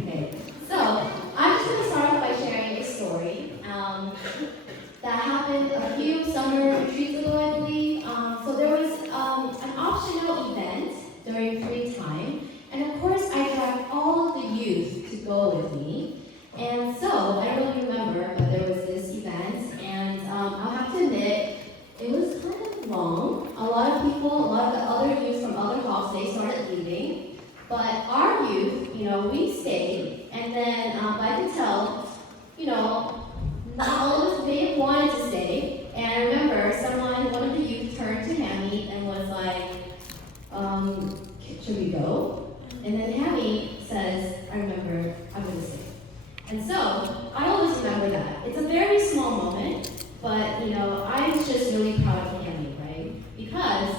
Okay, so I'm just going to start off by sharing a story that happened a few summer retreats ago, I believe. So there was an optional event during free time, and of course I dragged all of the youth to go with me. And so, I don't know if you remember, but there was this event, and I'll have to admit, it was kind of long. A lot of people, a lot of the other youth from other halls, they started leaving. But our youth, we stayed, and then I could tell, not all of us may have wanted to stay. And I remember one of the youth turned to Hammy and was like, should we go? And then Hammy says, I'm going to stay. And so, I always remember that. It's a very small moment, but, I was just really proud of Hammy, right? Because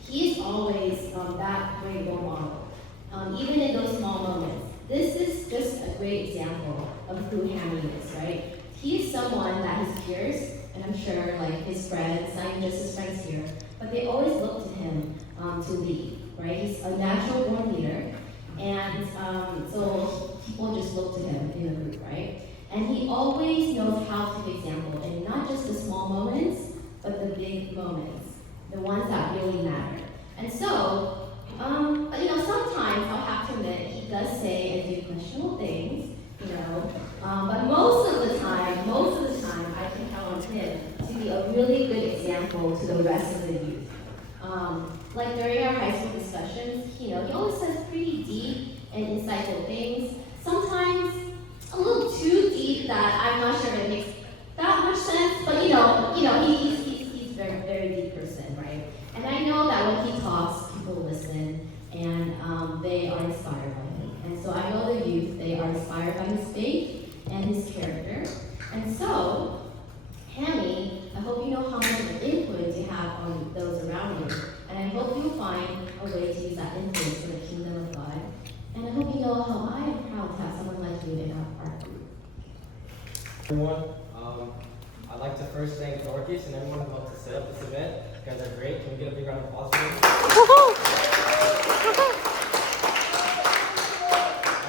he's always that great role model, even in those small moments. This is just a great example of who Hammy is, right? He is someone that his peers, and I'm sure like his friends, not even just his friends here, but they always look to him to lead, right? He's a natural born leader, and so people just look to him in the group, right? And he always knows how to give example, and not just the small moments, but the big moments, the ones that really matter. And so, sometimes I'll have to admit he does say and do questionable things, but most of the time, I can count on him to be a really good example to the rest of the youth. Like during our high school discussions, he always says pretty deep and insightful things. Sometimes a little too deep that I'm not sure it makes that much sense, but he's a very, very deep person, right? And I know that when he talks, people listen, and they are inspired by him. And so I know the youth, they are inspired by his faith and his character. And so, Hammy, I hope you know how much of an influence you have on those around you. And I hope you'll find a way to use that influence for the kingdom of God. And I hope you know how I am proud to have someone like you in our group. Everyone, I'd like to first thank Dorcas and everyone who helped to set up this event. You guys are great. Can we get a big round of applause for them? I'd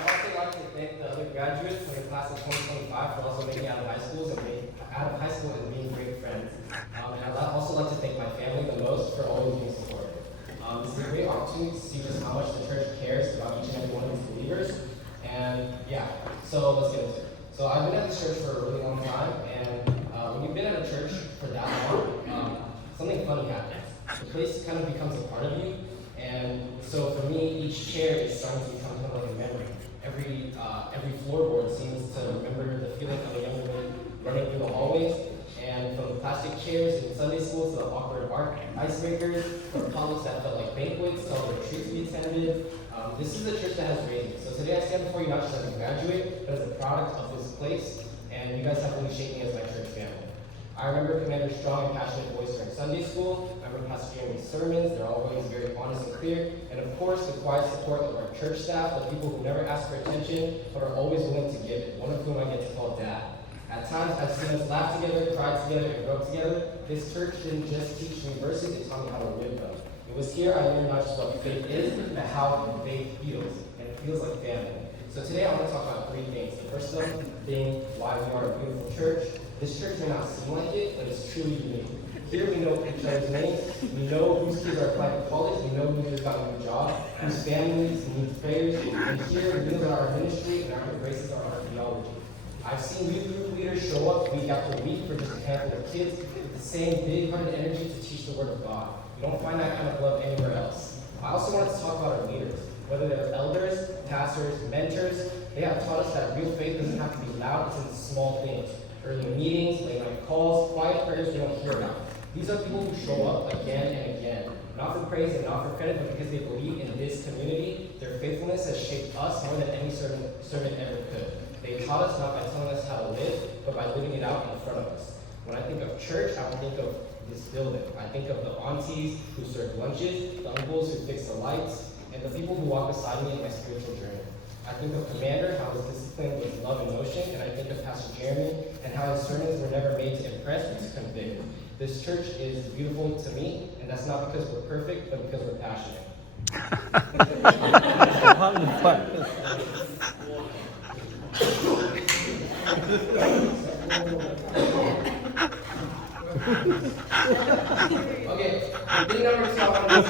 also like to thank the other graduates from the class of 2025 for also making it out of high school and being great friends. And I'd also like to thank my family the most for always being supportive. This is a great opportunity to see just how much the church cares about each and every one of its believers. And yeah, so let's get into it. So I've been at this church for a really long time, and when you've been at a church for that long, something funny happens. The place kind of becomes a part of you, and so for me, each chair is starting to become kind of like a memory. Every floorboard seems to remember the feeling of a young woman running through the hallways, and from the plastic chairs in Sunday school to the awkward icebreakers, from topics that felt like banquets to all the retreats we attended. This is a church that has raised me. So today I stand before you not just as a graduate, but as a product of this place, and you guys have really shaped me as my church family. I remember Commander's strong and passionate voice during Sunday school. I remember Pastor Jeremy's sermons. They're always very honest and clear. And of course, the quiet support of our church staff, the people who never ask for attention, but are always willing to give it, one of whom I get to call Dad. At times, I've seen us laugh together, cry together, and grow together. This church didn't just teach me verses, it taught me how to live them. It was here I learned not just what faith is, but how faith feels. And it feels like family. So today I want to talk about three things. The first one being why we are a beautiful church. This church may not seem like it, but it's truly unique. Here we know each other's names, we know whose kids are applying to college, we know who just got a new job, whose families need prayers, and here we know that our ministry and our graces are our theology. I've seen youth group leaders show up week after week for just a handful of kids with the same big-hearted energy to teach the Word of God. You don't find that kind of love anywhere else. I also wanted to talk about our leaders. Whether they're elders, pastors, mentors, they have taught us that real faith doesn't have to be loud, it's in the small things. Early meetings, late-night calls, quiet prayers we don't hear about. These are people who show up again and again, not for praise and not for credit, but because they believe in this community. Their faithfulness has shaped us more than any servant ever could. They taught us not by telling us how to live, but by living it out in front of us. When I think of church, I don't think of this building. I think of the aunties who serve lunches, the uncles who fix the lights, and the people who walk beside me in my spiritual journey. I think of Commander, how his discipline was love and motion, and I think of Pastor Jeremy, and how his sermons were never made to impress, but to convict. This church is beautiful to me, and that's not because we're perfect, but because we're passionate. Okay, thing number 2 I want to talk about.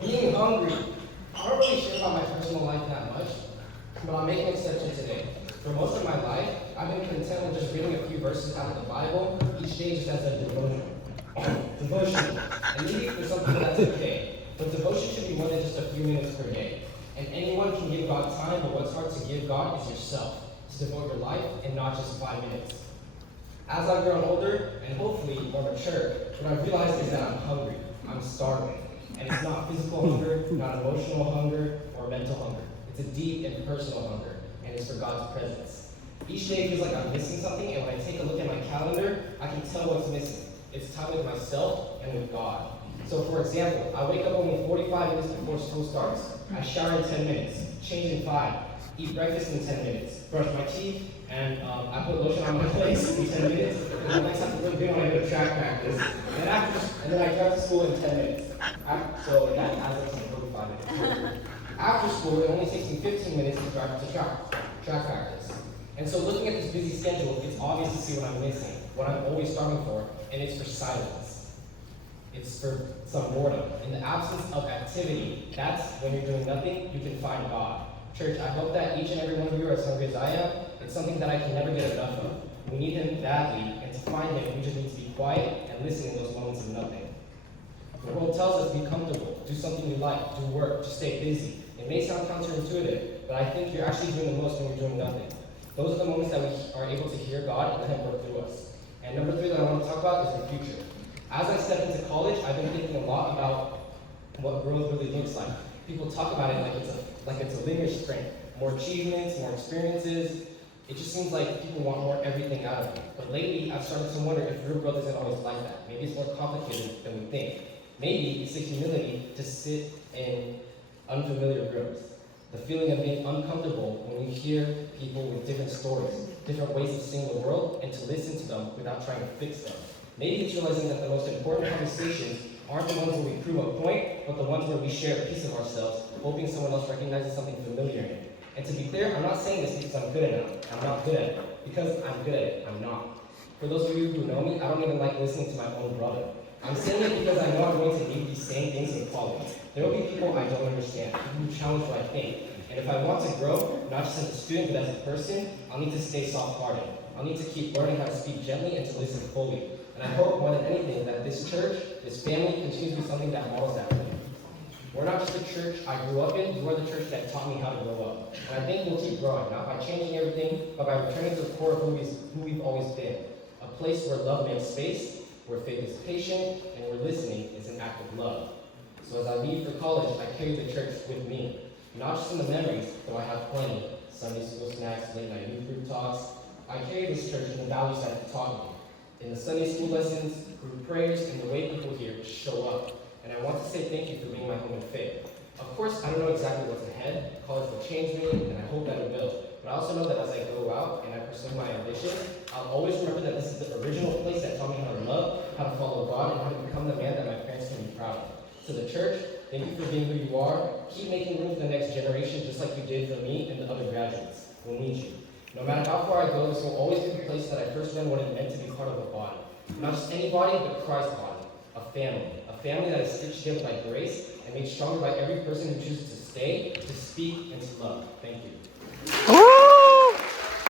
Being hungry. I don't really share about my personal life that much, but I'll make an exception today. For most of my life, I've been content with just reading a few verses out of the Bible each day just as a devotion. And maybe for some people that's okay. But devotion should be more than just a few minutes per day. And anyone can give God time, but what's hard to give God is yourself, to devote your life and not just 5 minutes. As I've grown older and hopefully more mature, what I've realized is that I'm hungry. I'm starving. And it's not physical hunger, not emotional hunger, or mental hunger. It's a deep and personal hunger, and it's for God's presence. Each day feels like I'm missing something, and when I take a look at my calendar, I can tell what's missing. It's time with myself and with God. So for example, I wake up only 45 minutes before school starts. I shower in 10 minutes, change in 5, eat breakfast in 10 minutes, brush my teeth, and I put lotion on my face in 10 minutes, and the next time I'm doing when I go to track practice. And then I drive to school in 10 minutes. So that adds up to 45 minutes. After school, it only takes me 15 minutes to drive to track practice. And so looking at this busy schedule, it's obvious to see what I'm missing, what I'm always starving for, and it's for silence. It's for some boredom. In the absence of activity, that's when you're doing nothing, you can find God. Church, I hope that each and every one of you are as hungry as I am. It's something that I can never get enough of. We need Him badly, and to find Him, we just need to be quiet and listen in those moments of nothing. The world tells us be comfortable, do something you like, do work, just stay busy. It may sound counterintuitive, but I think you're actually doing the most when you're doing nothing. Those are the moments that we are able to hear God and let Him work through us. And number 3 that I want to talk about is the future. As I step into college, I've been thinking a lot about what growth really looks like. People talk about it like it's a linear sprint. More achievements, more experiences. It just seems like people want more everything out of me. But lately, I've started to wonder if real growth isn't always like that. Maybe it's more complicated than we think. Maybe it's the humility to sit in unfamiliar growth. The feeling of being uncomfortable when you hear people with different stories, different ways of seeing the world, and to listen to them without trying to fix them. Maybe it's realizing that the most important conversations aren't the ones where we prove a point, but the ones where we share a piece of ourselves, hoping someone else recognizes something familiar in it. And to be clear, I'm not saying this because I'm good at it. I'm not good at it. Because I'm good at it, I'm not. For those of you who know me, I don't even like listening to my own brother. I'm saying it because I know I'm going to need these same things in college. There will be people I don't understand, people who challenge what I think. And if I want to grow, not just as a student, but as a person, I'll need to stay soft-hearted. I'll need to keep learning how to speak gently and to listen fully. And I hope more than anything that this church, this family, continues to be something that models that for me. We're not just the church I grew up in, you are the church that taught me how to grow up. And I think we'll keep growing, not by changing everything, but by returning to the core of who we've always been. A place where love makes space, where faith is patient, and where listening is an act of love. So as I leave for college, I carry the church with me. Not just in the memories, though I have plenty, Sunday school snacks, late night youth group talks. I carry this church in the values that have taught me. In the Sunday school lessons, group prayers, and the way people here show up. And I want to say thank you for being my home in faith. Of course, I don't know exactly what's ahead. College will change me, and I hope that it will. But I also know that as I go out and I pursue my ambition, I'll always remember that this is the original place that taught me how to love, how to follow God, and how to become the man that my parents can be proud of. To the church, thank you for being who you are. Keep making room for the next generation, just like you did for me and the other graduates. We'll need you. No matter how far I go, this will always be the place that I first learned what it meant to be part of a body. Not just any body, but Christ's body. A family. A family that is stitched together by grace and made stronger by every person who chooses to stay, to speak, and to love. Thank you.